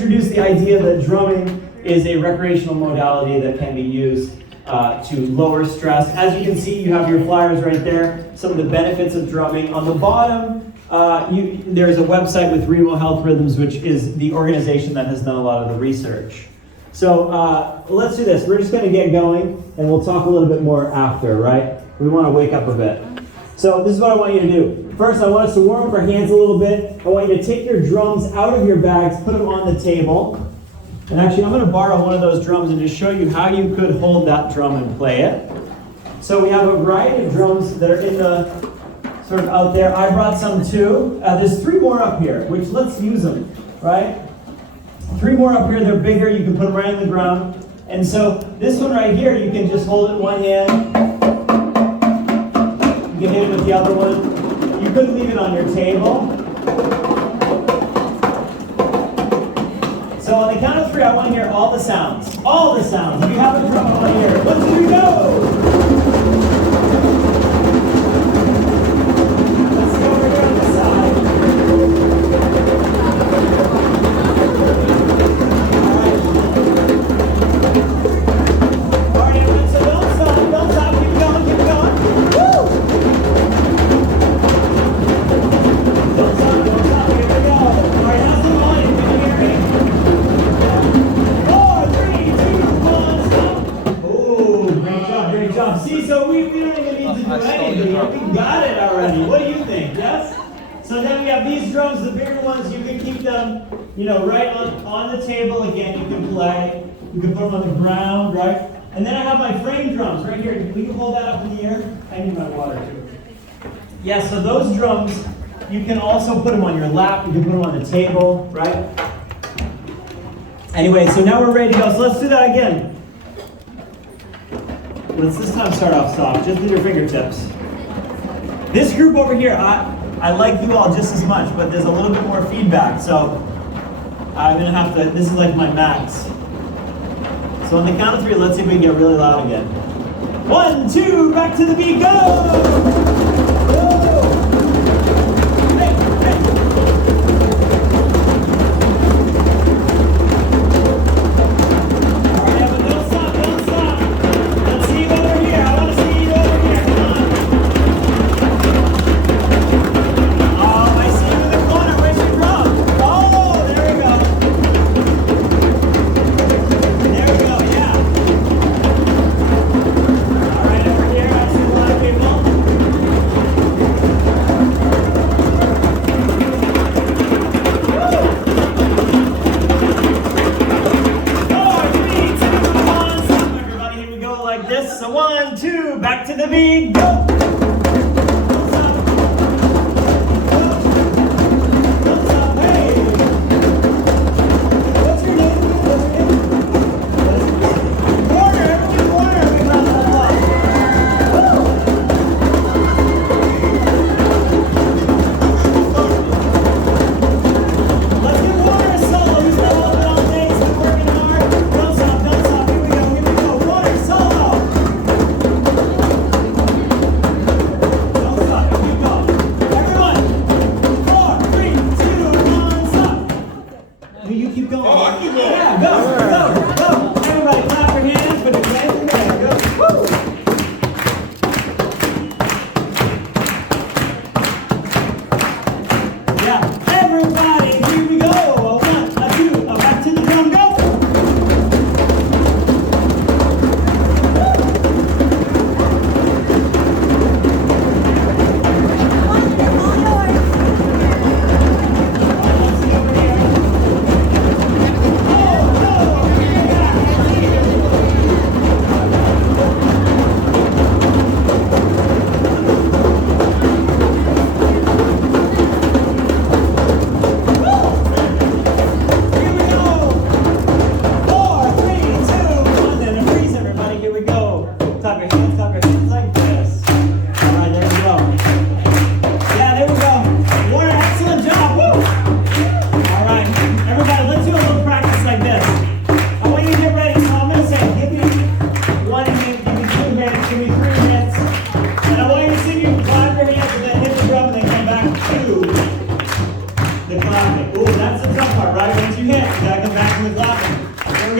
Introduce the idea that drumming is a recreational modality that can be used to lower stress. As you can see, you have your flyers right there, some of the benefits of drumming. On the bottom, there's a website with Remo Health Rhythms, which is the organization that has done a lot of the research. So let's do this. We're just going to get going, and we'll talk a little bit more after, right? We want to wake up a bit. So this is what I want you to do. First, I want us to warm up our hands a little bit. I want you to take your drums out of your bags, put them on the table. And actually, I'm going to borrow one of those drums and just show you how you could hold that drum and play it. So we have a variety of drums that are in the sort of out there. I brought some too. There's 3 more up here, which let's use them, right? 3 more up here. They're bigger. You can put them right on the ground. And so this one right here, you can just hold it in one hand. You can hit it with the other one. You could leave it on your table. So on the count of 3, I want to hear all the sounds. All the sounds. If you have a drum, I want to hear it. 1, 2, go! Let's go over here on the side. All right, everyone, so don't stop, keep going, Woo! Don't stop, here we go. All right, how's the volume? Can you hear me? 4, 3, 2, 1, stop. Oh, great job. See, so we don't even need to do anything. We got it already. What do you think? Yes? So then we have these drums, the bigger ones. You can keep them, right on the table. Again, you can play. You can put them on the ground, right? And then I have my frame drums right here. Will you hold that up in the air? I need my water too. Yeah, so those drums, you can also put them on your lap. You can put them on the table, right? Anyway, so now we're ready to go. So let's do that again. Let's this time start off soft, just with your fingertips. This group over here, I like you all just as much, but there's a little bit more feedback, so I'm gonna have to, this is like my max. So on the count of 3, let's see if we can get really loud again. 1, 2, back to the beat, go!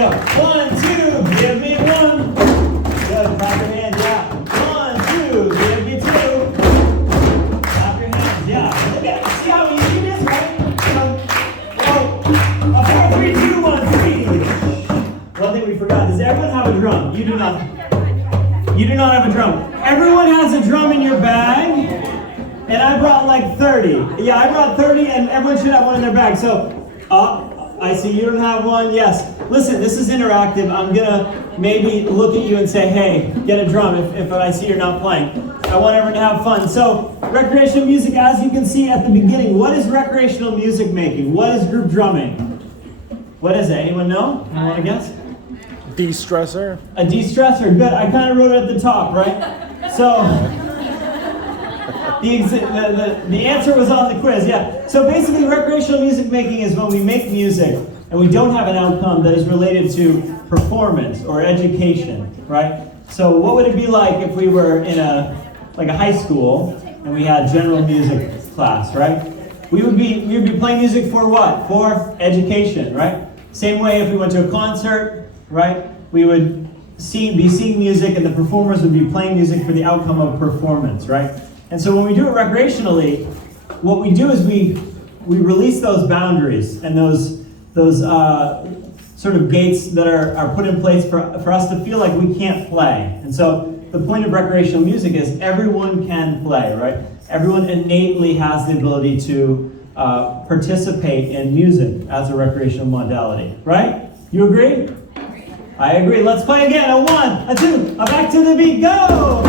go. 1, 2, give me 1. Good, clap your hands, yeah. 1, 2, give me 2. Clap your hands, yeah. Look at it. See how easy it is, right? Whoa. A 4, 3, 2, 1, 3. One thing we forgot. Does everyone have a drum? You do not. You do not have a drum. Everyone has a drum in your bag. And I brought like 30. Yeah, I brought 30 and everyone should have one in their bag. So, I see you don't have one. Yes. Listen, this is interactive. I'm gonna maybe look at you and say, hey, get a drum if I see you're not playing. I want everyone to have fun. So, recreational music, as you can see at the beginning, what is recreational music making? What is group drumming? What is it? Anyone know? You want to guess? De-stressor. A de-stressor. Good. I kind of wrote it at the top, right? So, the answer was on the quiz, yeah. So basically, recreational music making is when we make music and we don't have an outcome that is related to performance or education, right? So what would it be like if we were in a high school and we had general music class, right? We would be playing music for what? For education, right? Same way if we went to a concert, right? We would be seeing music and the performers would be playing music for the outcome of performance, right? And so when we do it recreationally, what we do is we release those boundaries and those sort of gates that are put in place for us to feel like we can't play. And so the point of recreational music is everyone can play, right? Everyone innately has the ability to participate in music as a recreational modality, right? You agree? I agree. Let's play again. A 1, a 2, a back to the beat, go!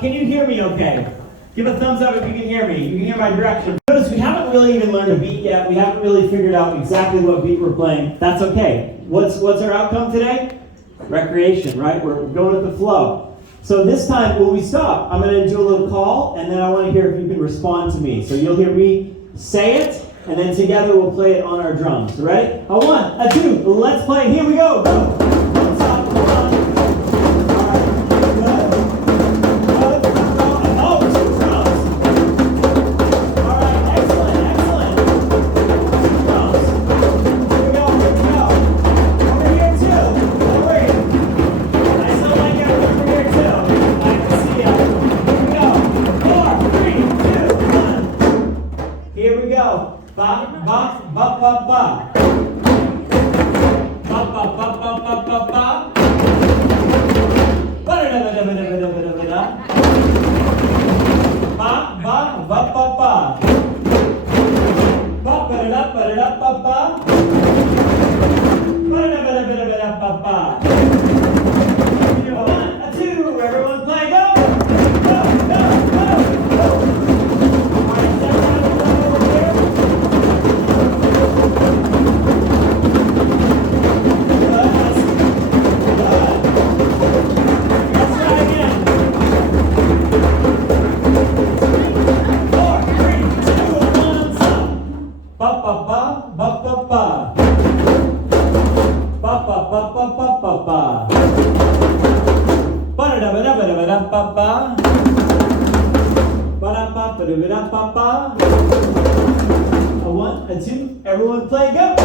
Can you hear me okay? Give a thumbs up if you can hear me. You can hear my direction. Notice we haven't really even learned a beat yet. We haven't really figured out exactly what beat we're playing. That's okay. What's our outcome today? Recreation, right? We're going with the flow. So this time when we stop, I'm going to do a little call, and then I want to hear if you can respond to me. So you'll hear me say it, and then together we'll play it on our drums. Ready? A 1, a 2, let's play. Here we go. Go. Don't stop. Come on. A 1, a 2, everyone play, go!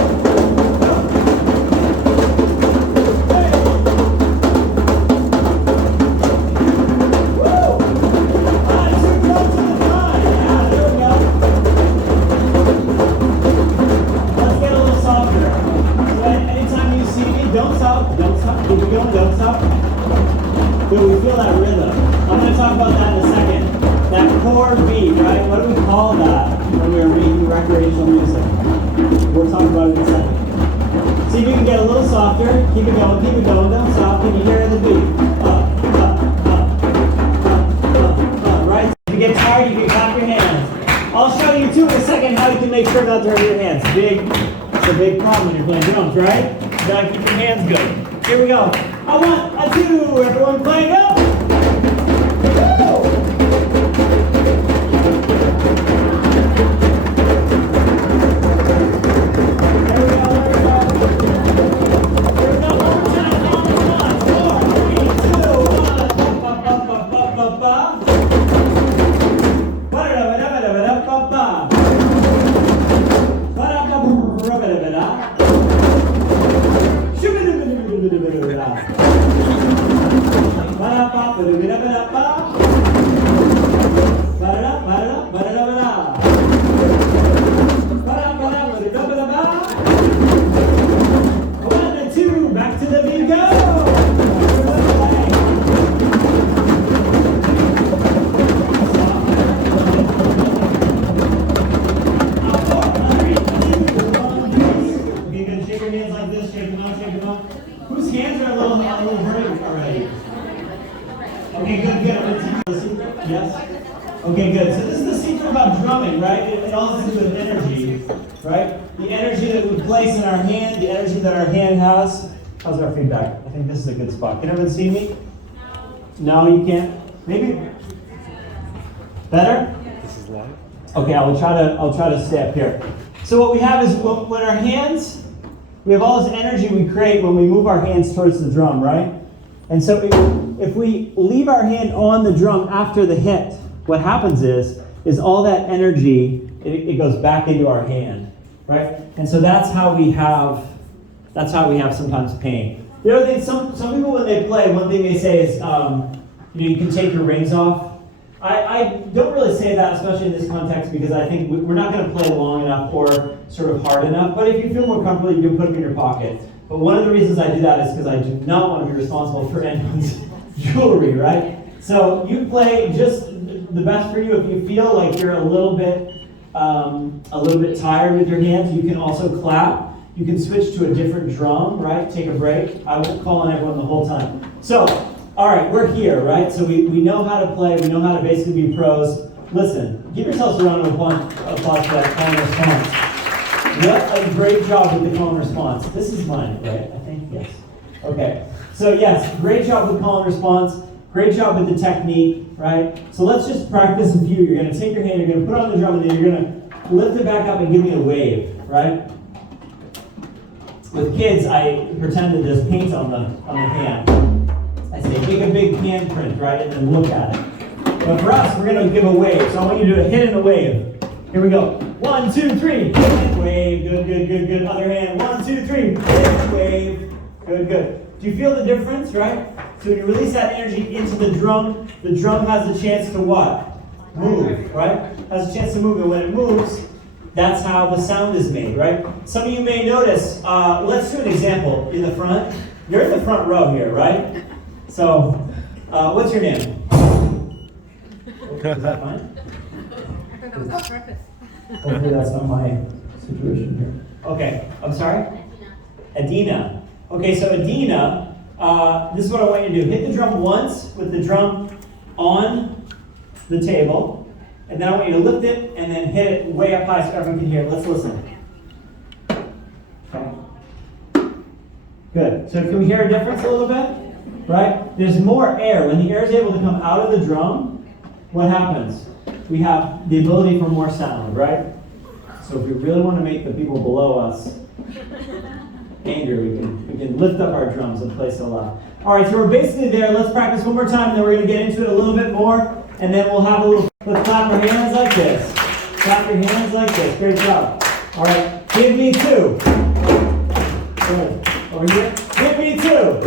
Recreational music. We'll talk about it in a second. See if you can get a little softer. Keep it going, don't stop. Can you hear the beat? Right? If you get tired, you can clap your hands. I'll show you too in a second how you can make sure not to hurt your hands. It's a big problem when you're playing drums, right? You gotta keep your hands good. Here we go. A 1, a 2, everyone play, go! Woo! It all has to do with energy, right? The energy that we place in our hand, the energy that our hand has. How's our feedback? I think this is a good spot. Can everyone see me? No, you can't. Maybe better. This is live. Okay, I'll try to stay up here. So what we have is when our hands, we have all this energy we create when we move our hands towards the drum, right? And so if we leave our hand on the drum after the hit, what happens is all that energy, it goes back into our hand, right? And so that's how we have sometimes pain. The other thing, some people when they play, one thing they say is, you can take your rings off. I don't really say that, especially in this context, because I think we're not going to play long enough or sort of hard enough. But if you feel more comfortable, you can put them in your pocket. But one of the reasons I do that is because I do not want to be responsible for anyone's jewelry, right? So you play just the best for you. If you feel like you're a little bit tired with your hands, you can also clap. You can switch to a different drum, right? Take a break. I won't call on everyone the whole time. So, all right, we're here, right? So we know how to play. We know how to basically be pros. Listen, give yourselves a round of applause for that calm response. What a great job with the calm response. This is mine, right? I think, yes. Okay. So yes, great job with calm response. Great job with the technique, right? So let's just practice a few. You're going to take your hand, you're going to put it on the drum, and then you're going to lift it back up and give me a wave, right? With kids, I pretend that there's paint on the hand. I say, make a big handprint, right? And then look at it. But for us, we're going to give a wave. So I want you to do a hit and a wave. Here we go. 1, 2, 3. Hit and wave. Good, good, good, good. Other hand. 1, 2, 3. Hit and wave. Good, good. Do you feel the difference, right? So when you release that energy into the drum has a chance to what? Move, right? Has a chance to move. And when it moves, that's how the sound is made, right? Some of you may notice, let's do an example in the front. You're in the front row here, right? So, what's your name? Is that fine? I thought that was on purpose. Hopefully that's not my situation here. Okay, I'm sorry? Adina. Okay, so Adina, this is what I want you to do. Hit the drum once with the drum on the table, and then I want you to lift it and then hit it way up high so everyone can hear it. Let's listen. Okay. Good. So can we hear a difference a little bit? Right? There's more air. When the air is able to come out of the drum, what happens? We have the ability for more sound, right? So if we really want to make the people below us angry, we can lift up our drums and play so loud. All right, so we're basically there. Let's practice one more time, and then we're going to get into it a little bit more, and then we'll have a little, let's clap our hands like this. Clap your hands like this. Great job. All right, give me 2. Good. Over here. Give me 2.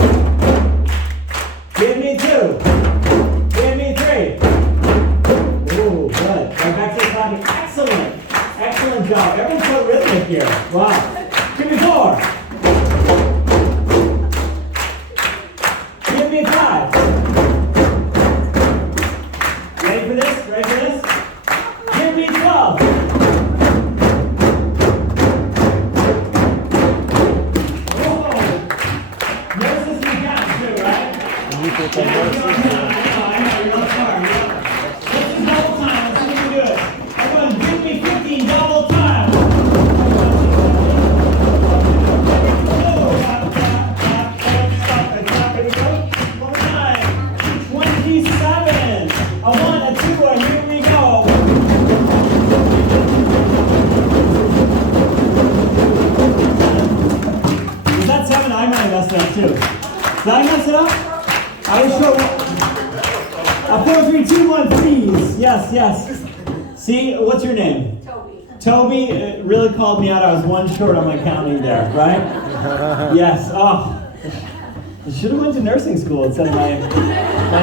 Give me 2. Give me 3. Ooh, good. Right back to the clapping. Excellent. Excellent job. Everyone's so rhythmic here. Wow. Give me 4. Give me 5. Ready for this? Ready for this? Give me 12. Whoa. Notice this can count too, right? I know, you're all smart. Let's do double time. Let's see if we can do it. Everyone, give me 15 double time. Stop. Here we go. One more time. 27. A 1, a 2, and here we go. Is that 7? I might have messed it up too. Did I mess it up? I was sure. A 4, 3, 2, 1, please. Yes. See, what's your name? Toby. Toby really called me out. I was 1 short on my counting there, right? Yes. Oh, I should have went to nursing school instead of my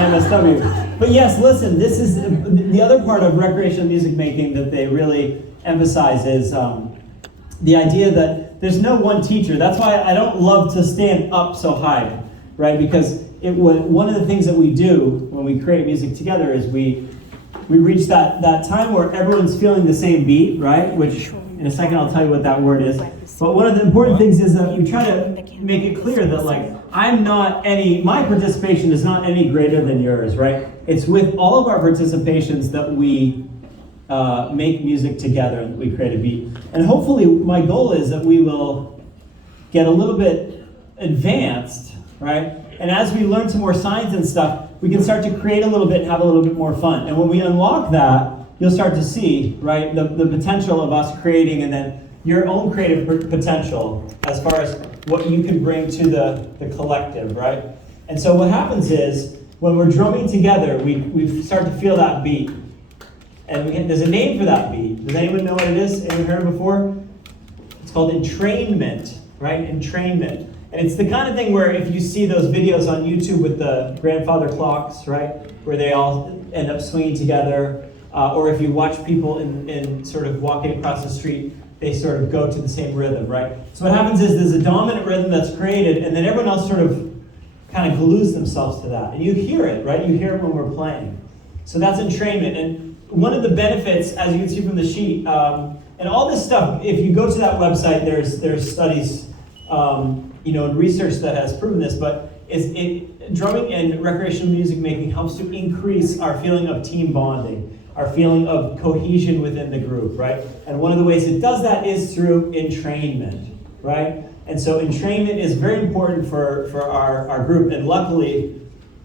MSW. But yes, listen. This is the other part of recreational music making that they really emphasize is the idea that there's no one teacher. That's why I don't love to stand up so high, right? Because one of the things that we do when we create music together is we reach that time where everyone's feeling the same beat, right? Which in a second I'll tell you what that word is. But one of the important things is that we try to make it clear that my participation is not any greater than yours, right? It's with all of our participations that we make music together and we create a beat. And hopefully my goal is that we will get a little bit advanced, right? And as we learn some more science and stuff, we can start to create a little bit and have a little bit more fun. And when we unlock that, you'll start to see, right, the potential of us creating and then your own creative potential as far as what you can bring to the collective, right? And so what happens is, when we're drumming together, we start to feel that beat. And there's a name for that beat. Does anyone know what it is? Anyone heard it before? It's called entrainment, right? Entrainment. And it's the kind of thing where if you see those videos on YouTube with the grandfather clocks, right? Where they all end up swinging together. Or if you watch people in sort of walking across the street, they sort of go to the same rhythm, right? So what happens is there's a dominant rhythm that's created, and then everyone else sort of kind of glues themselves to that. And you hear it, right? You hear it when we're playing. So that's entrainment. And one of the benefits, as you can see from the sheet, and all this stuff, if you go to that website, there's studies, and research that has proven this, but drumming and recreational music making helps to increase our feeling of team bonding, our feeling of cohesion within the group, right? And one of the ways it does that is through entrainment, right? And so entrainment is very important for our group, and luckily,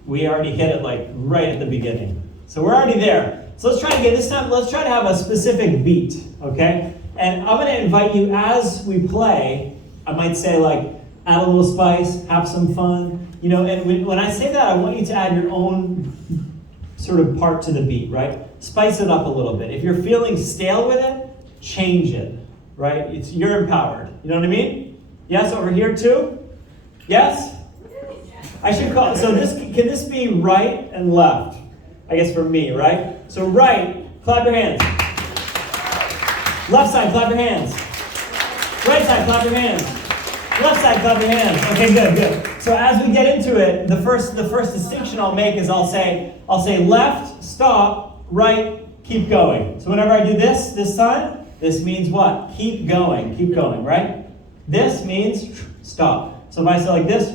we already hit it like right at the beginning. So we're already there. So let's try to this time, let's try to have a specific beat, okay? And I'm gonna invite you as we play, I might say like, add a little spice, have some fun, and when I say that, I want you to add your own sort of part to the beat, right? Spice it up a little bit. If you're feeling stale with it, change it, right? You're empowered. You know what I mean? Yes, over here too? Yes? I should call, so can this be right and left? I guess for me, right? So right, clap your hands. Left side, clap your hands. Right side, clap your hands. Left side, clap your hands. Okay, good. So as we get into it, the first distinction I'll make is I'll say left, stop, right, keep going. So whenever I do this time, this means what? Keep going, right? This means stop. So if I say like this,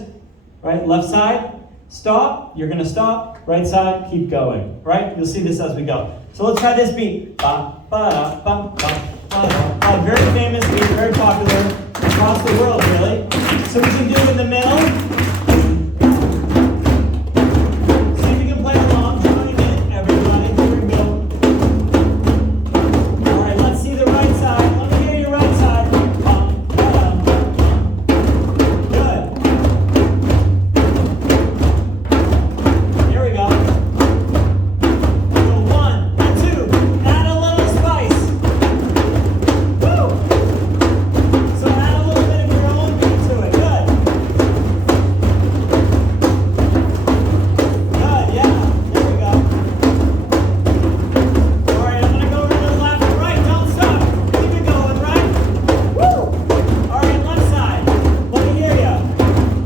right, left side, stop, you're gonna stop, right side, keep going, right? You'll see this as we go. So let's try this beat. Ba, ba, da, ba, ba, ba, da. A very famous beat, very popular across the world, really. So we can do it in the middle. See if you can play along, join in, everybody. Here we go. All right, let's see the right side. Let me hear your right side. Good. Here we go. Go 1 and 2. Add a little spice. Woo! So add a little bit of your own beat to it. Good. Good, yeah. There we go. All right, I'm going to go over to the left and right. Don't stop. Keep it going, right? Woo! All right, left side. Let me hear ya.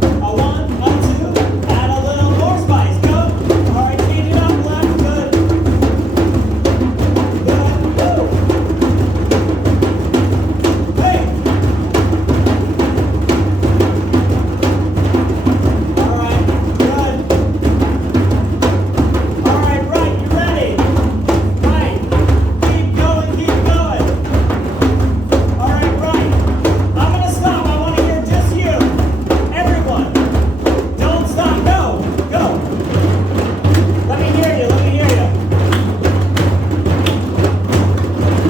A 1, a 2. Add a little more spice. Go. All right, change it up. Left. Good. Good. Woo! Hey. All right, good. All right, right, you ready? Right. Keep going. All right, right. I'm gonna stop. I want to hear just you. Everyone. Don't stop. Go. Let me hear you.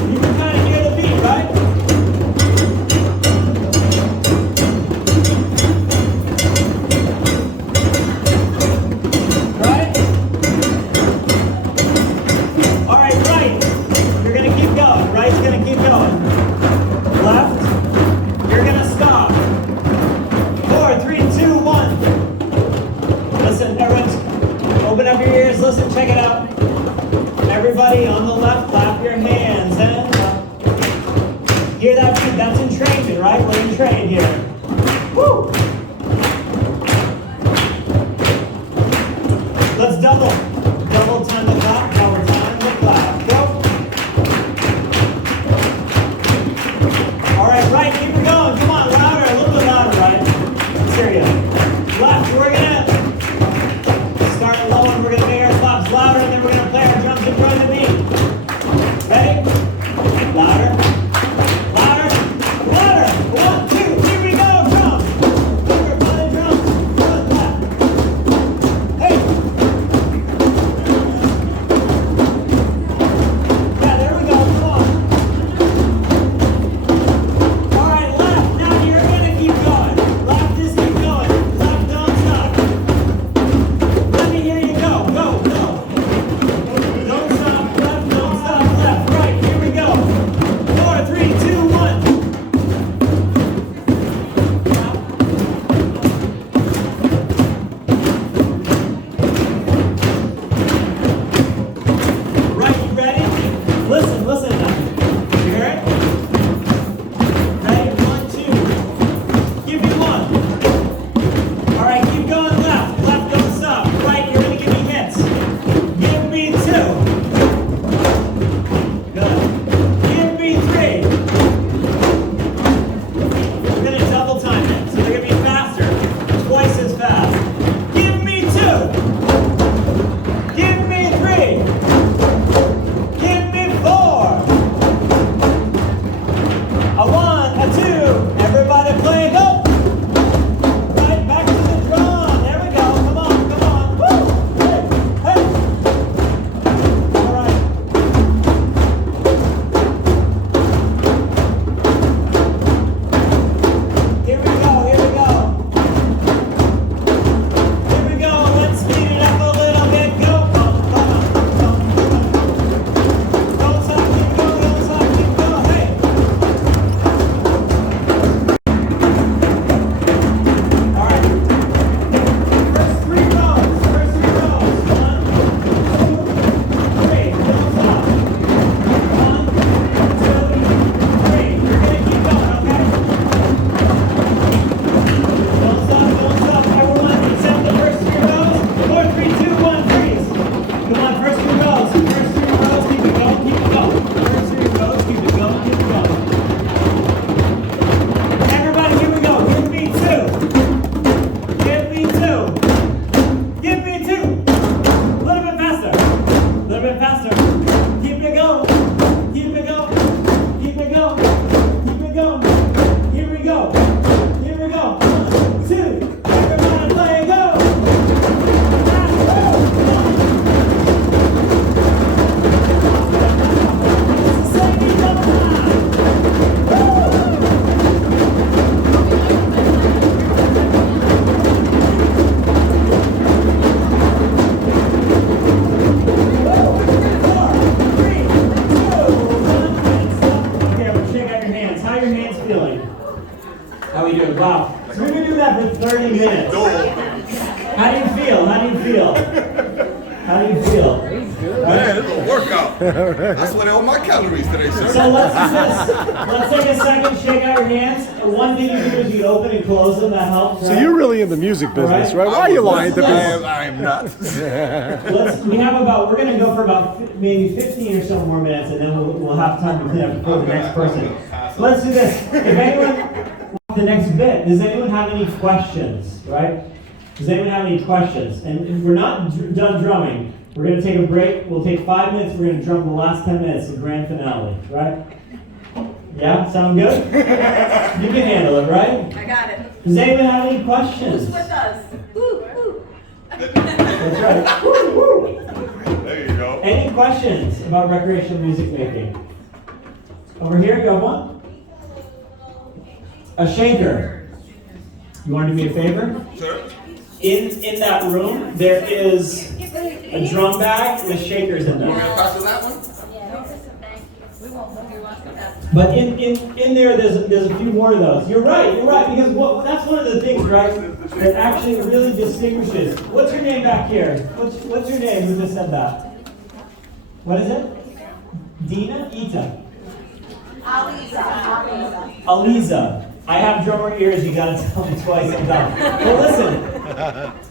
You can kind of hear the beat, right? Right? All right, right. You're going to keep going. Right's going to keep going. Left. You're going to stop. 4, 3, 2, 1. Listen, everyone, open up your ears. Listen, check it out. Everybody on the left, clap your hands. And hear that beat? That's entrainment, right? We're entrained here. Woo! Let's double time the clap, double time the clap. Go. All right, right, keep it going. Come on, louder, a little bit louder, right? Let's hear you. Left, we're gonna start low and we're gonna make our claps louder, and then we're gonna play our drums and join the beat. Ready? How we doing? Wow. So we're gonna do that for 30 minutes. How do you feel? How do you feel? How do you feel? Man, it's a workout. I sweated all my calories today, sir. So let's do this. Let's take a second, shake out your hands. One thing you do is you open and close them, that helps. Right? So you're really in the music business, right? Why are you lying to me? I am not. We're gonna go for about maybe 15 or so more minutes, and then we'll have time to clean up for the next person. So let's do this. If anyone, the next bit, does anyone have any questions, right? Does anyone have any questions? And if we're not done drumming, we're going to take a break. We'll take 5 minutes. We're going to drum the last 10 minutes, the grand finale, right? Yeah, sound good? You can handle it, right? I got it. Does anyone have any questions? Who's with us? Woo, woo. That's right. Woo, woo. There you go. Any questions about recreational music making? Over here, you have one? A shaker. You want to do me a favor? Sir? In that room, there is a drum bag with shakers in You want me there. to pass her that one? We won't move your last. But in there, there's a few more of those. You're right, because that's one of the things, right, that actually really distinguishes. What's your name back here? What's your name? Who just said that? What is it? Dina? Ita? Aliza. I have drummer ears, you gotta tell me twice sometimes. Well, listen.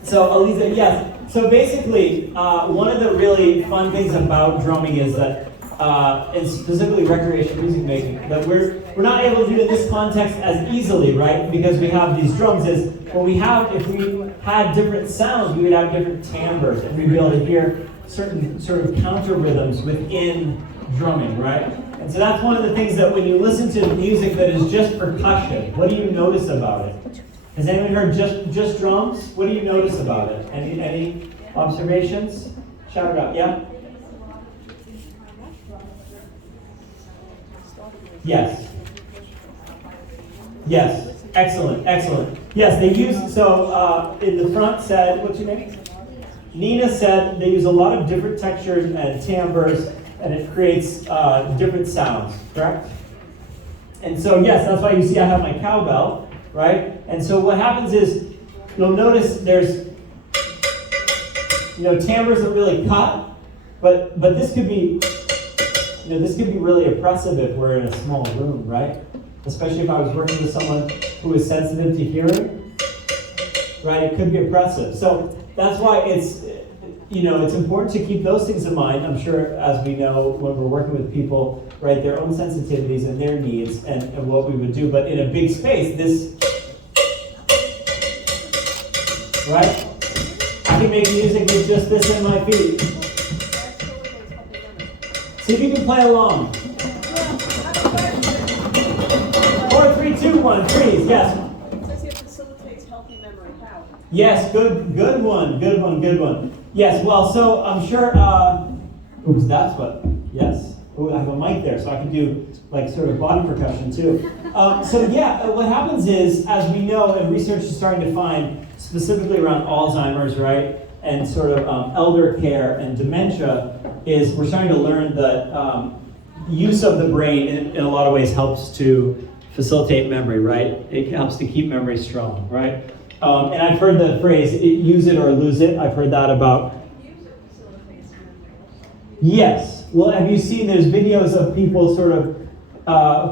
So, Aliza, yes. So basically, one of the really fun things about drumming is that, and specifically recreational music making, that we're not able to do it in this context as easily, right? Because we have these drums. If we had different sounds, we would have different timbres, and we'd be able to hear certain sort of counter rhythms within drumming, right? And so that's one of the things that when you listen to music that is just percussion, what do you notice about it? Has anyone heard just drums? What do you notice about it? Any observations? Shout it out, yeah? Yes. Yes. Excellent, excellent. Yes, they use, so in the front said, what's your name? Nina said they use a lot of different textures and timbres, and it creates different sounds, correct? And so yes, that's why you see I have my cowbell, right? And so what happens is, you'll notice there's, timbres that really cut, but this could be, this could be really oppressive if we're in a small room, right? Especially if I was working with someone who is sensitive to hearing, right? It could be oppressive. So that's why it's important to keep those things in mind. I'm sure, as we know, when we're working with people, right, their own sensitivities and their needs and what we would do. But in a big space, right? I can make music with just this in my feet. See if you can play along. 4, 3, 2, 1, freeze. Yes. It says it facilitates healthy memory. How? Yes, good one. Yes, well, so I'm sure, that's what, yes. I have a mic there, so I can do like sort of body percussion too. What happens is, as we know, and research is starting to find, specifically around Alzheimer's, right, and sort of elder care and dementia, is we're starting to learn that use of the brain in a lot of ways helps to facilitate memory, right? It helps to keep memory strong, right? And I've heard the phrase, use it or lose it. I've heard that about. Yes. Well, have you seen, there's videos of people sort of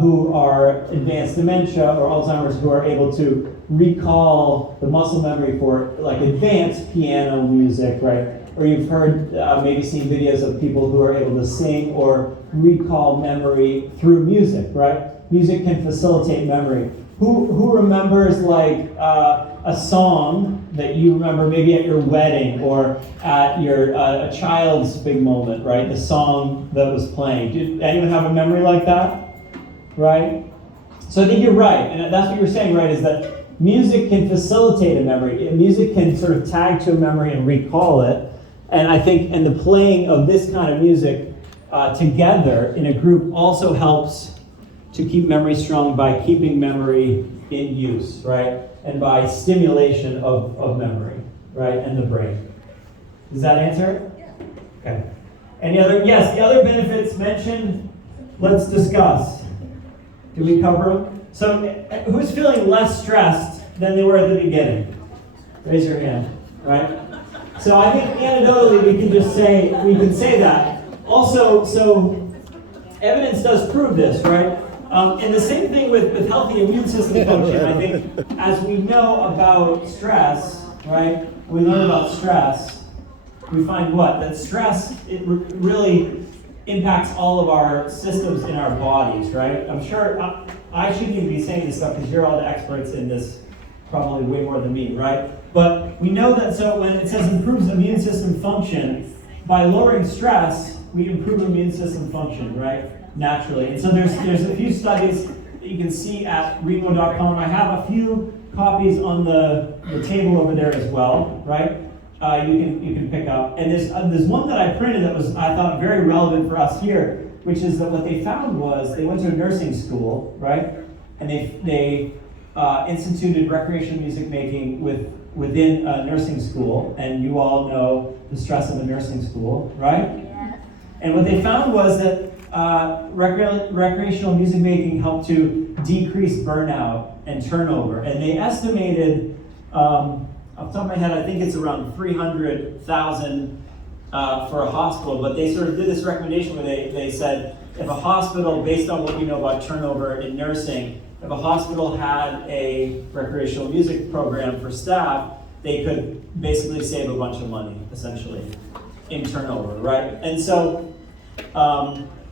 who are advanced dementia or Alzheimer's who are able to recall the muscle memory for like advanced piano music, right? Or you've heard, maybe seen videos of people who are able to sing or recall memory through music, right? Music can facilitate memory. Who remembers like a song that you remember maybe at your wedding or at your a child's big moment, right? The song that was playing. Did anyone have a memory like that? Right? So I think you're right, and that's what you're saying, right? Is that music can facilitate a memory. Music can sort of tag to a memory and recall it. And I think, and the playing of this kind of music together in a group also helps to keep memory strong by keeping memory in use, right? And by stimulation of memory, right? And the brain. Does that answer it? Yeah. Okay. Any other? Yes, the other benefits mentioned, let's discuss. Did we cover them? So who's feeling less stressed than they were at the beginning? Raise your hand, right? So I think anecdotally we can say that. Also, so evidence does prove this, right? And the same thing with healthy immune system function. I think as we know about stress, right? We learn about stress. We find what? That stress, it really impacts all of our systems in our bodies, right? I'm sure I shouldn't even be saying this stuff because you're all the experts in this, probably way more than me, right? But we know that, so when it says improves immune system function, by lowering stress, we improve immune system function, right? Naturally. And so there's a few studies that you can see at remo.com. I have a few copies on the table over there as well, right? You can pick up. And there's one that I printed that was, I thought, very relevant for us here, which is that what they found was they went to a nursing school, right? And they instituted recreational music making within a nursing school, and you all know the stress of a nursing school, right? Yes. And what they found was that recreational music making helped to decrease burnout and turnover. And they estimated, off the top of my head, I think it's around 300,000 for a hospital, but they sort of did this recommendation where they said, if a hospital, based on what we know about turnover in nursing, if a hospital had a recreational music program for staff, they could basically save a bunch of money, essentially, in turnover, right? And so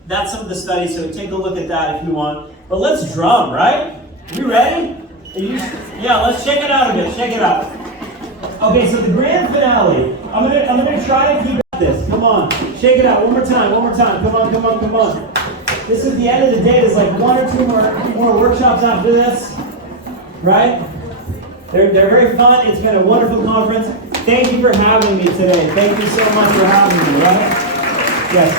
that's some of the studies, so take a look at that if you want. But let's drum, right? You ready? Yeah, let's shake it out a bit, shake it out. Okay, so the grand finale. I'm gonna try to keep this. Come on, shake it out one more time. Come on. This is the end of the day. There's like one or two more workshops after this, right? They're very fun. It's been a wonderful conference. Thank you for having me today. Thank you so much for having me, right? Yes.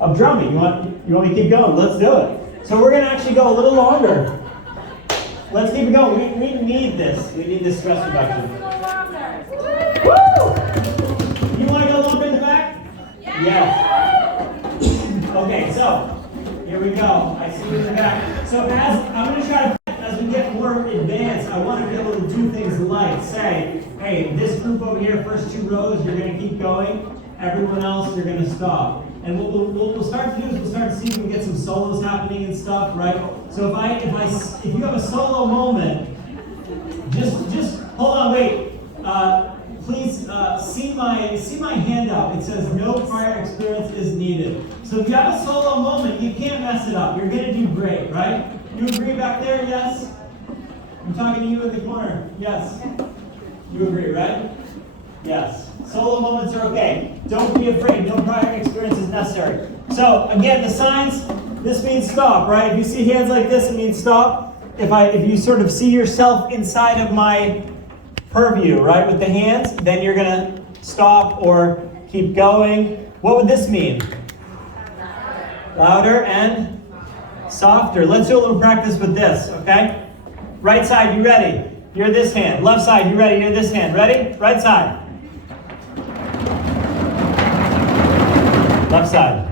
I'm drumming. You want me to keep going? Let's do it. So we're gonna actually go a little longer. Let's keep it going. We need this. We need this stress reduction. Woo! You want to go longer in the back? Yes. Okay, so here we go. I see you in the back. So I'm going to try to, as we get more advanced, I want to be able to do things like say, hey, this group over here, first two rows, you're going to keep going. Everyone else, you're going to stop. And what we'll start to do is we'll start to see if we can get some solos happening and stuff, right? So if you have a solo moment, just hold on, wait. Please see my handout. It says no prior experience is needed. So if you have a solo moment, you can't mess it up. You're gonna do great, right? You agree back there? Yes? I'm talking to you in the corner. Yes. You agree, right? Yes. Solo moments are okay. Don't be afraid. No prior experience is necessary. So again, the signs, this means stop, right? If you see hands like this, it means stop. If you sort of see yourself inside of my purview, right, with the hands, then you're gonna stop or keep going. What would this mean? Louder and softer. Let's do a little practice with this, okay? Right side, you ready? You're this hand. Left side, you ready? You're this hand. Ready? Right side. Left side.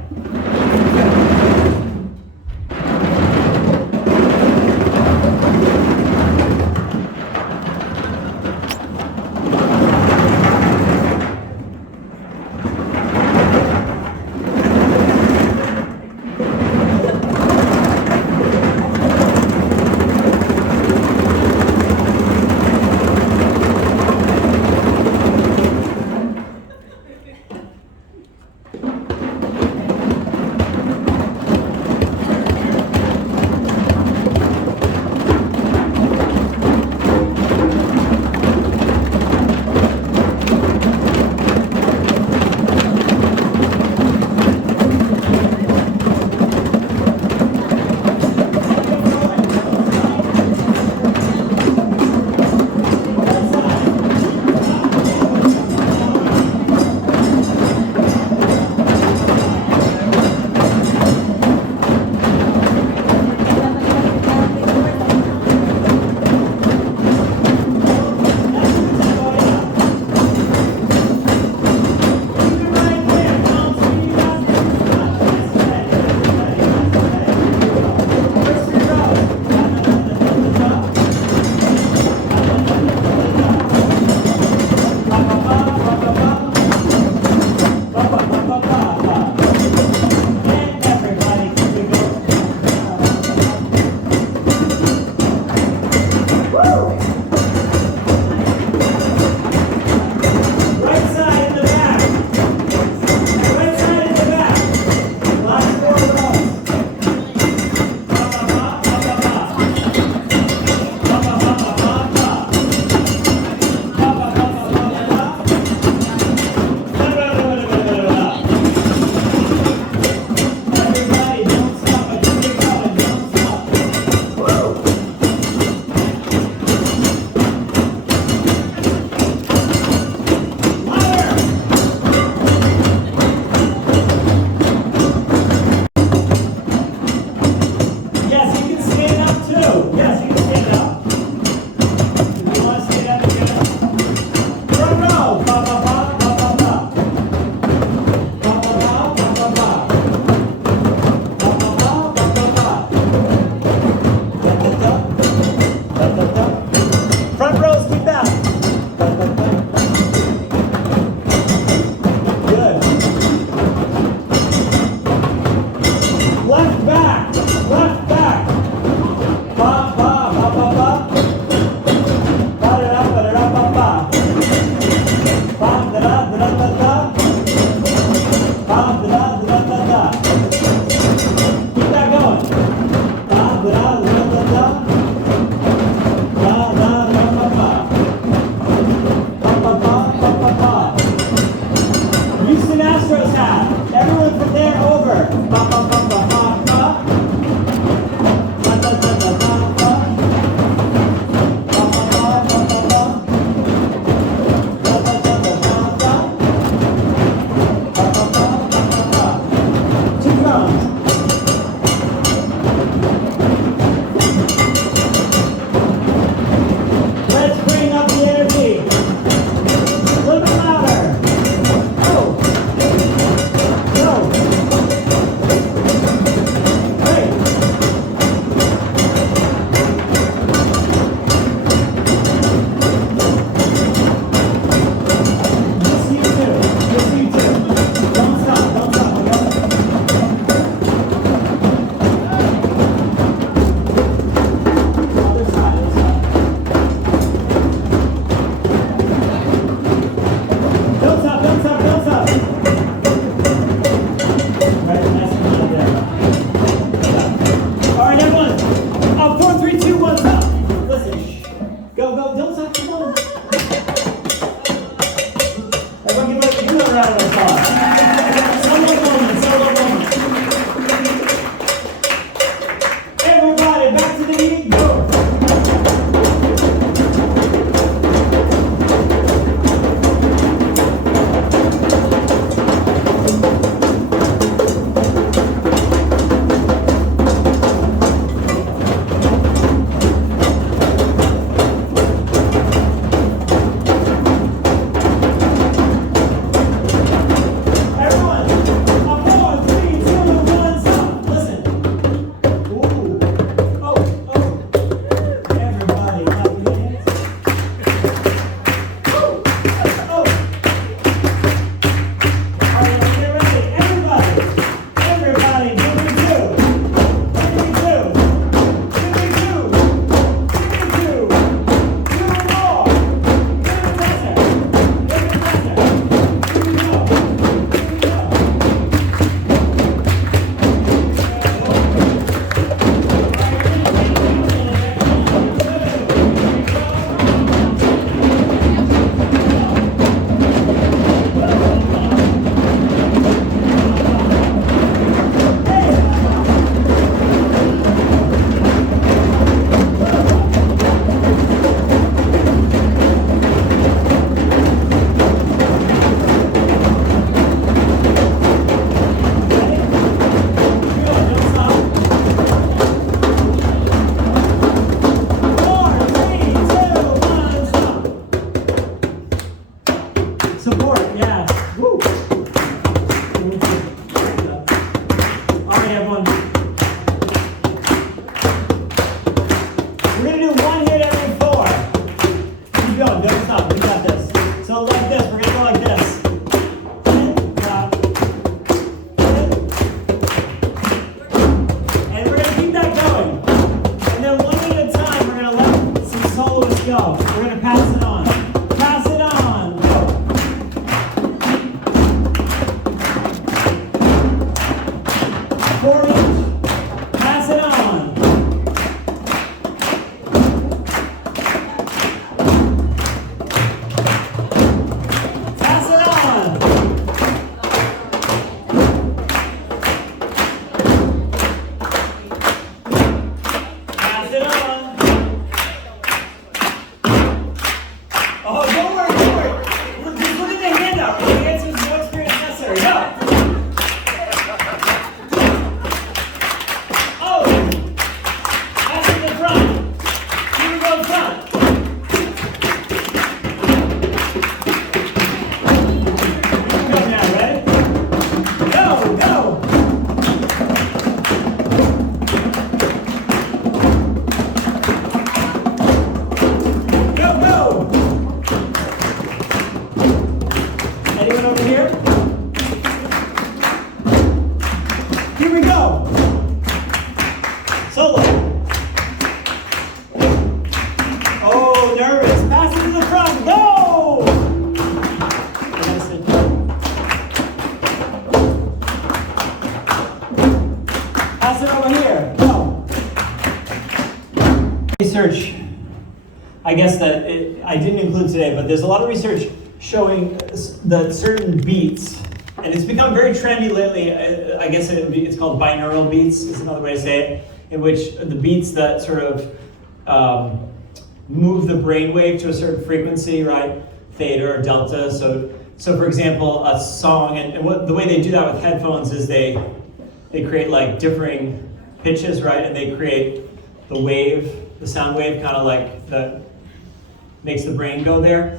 4 each. Pass it on. Pass it on. Pass it on. Oh, don't worry, don't worry. Just look at the handout. The answer is no experience necessary. Go. Oh, pass it in the front. Here we go in front. Go now, ready? Go, go. Go, go. Anyone over here? Here we go. Solo. Oh, nervous. Pass it to the front. Go! Pass it over here. Go. Research, I guess that I didn't include today, but there's a lot of research showing that certain beats, and it's become very trendy lately. I guess it's called binaural beats, is another way to say it, in which the beats that sort of move the brainwave to a certain frequency, right? Theta or delta. So for example, a song, and the way they do that with headphones is they create like differing pitches, right? And they create the wave, the sound wave, kind of like that makes the brain go there.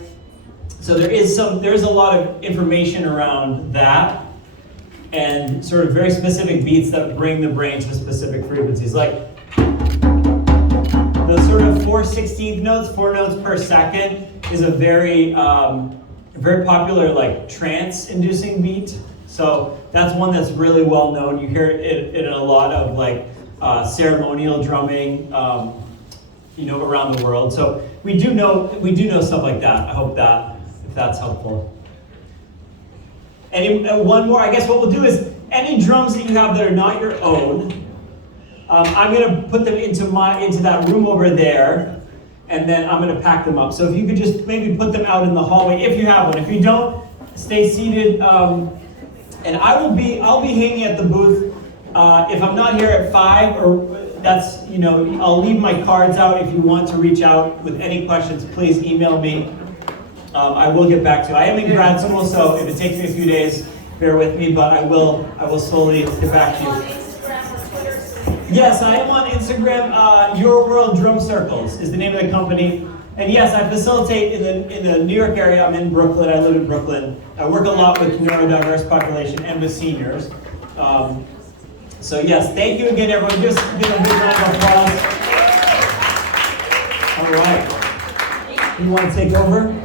So there's a lot of information around that, and sort of very specific beats that bring the brain to specific frequencies. Like the sort of 4/16 notes, 4 notes per second, is a very popular like trance-inducing beat. So that's one that's really well known. You hear it in a lot of like ceremonial drumming, around the world. So we do know stuff like that. I hope that if that's helpful. And one more, I guess what we'll do is any drums that you have that are not your own, I'm gonna put them into that room over there, and then I'm gonna pack them up. So if you could just maybe put them out in the hallway if you have one. If you don't, stay seated. And I'll be hanging at the booth. If I'm not here at 5, I'll leave my cards out. If you want to reach out with any questions, please email me. I will get back to you. I am in grad school, so if it takes me a few days, bear with me, but I will slowly get back to you. Yes, I am on Instagram. Your World Drum Circles is the name of the company. And yes, I facilitate in the New York area. I'm in Brooklyn. I live in Brooklyn. I work a lot with neurodiverse population and with seniors. So yes, thank you again, everyone. Just give a big round of applause. All right. You want to take over?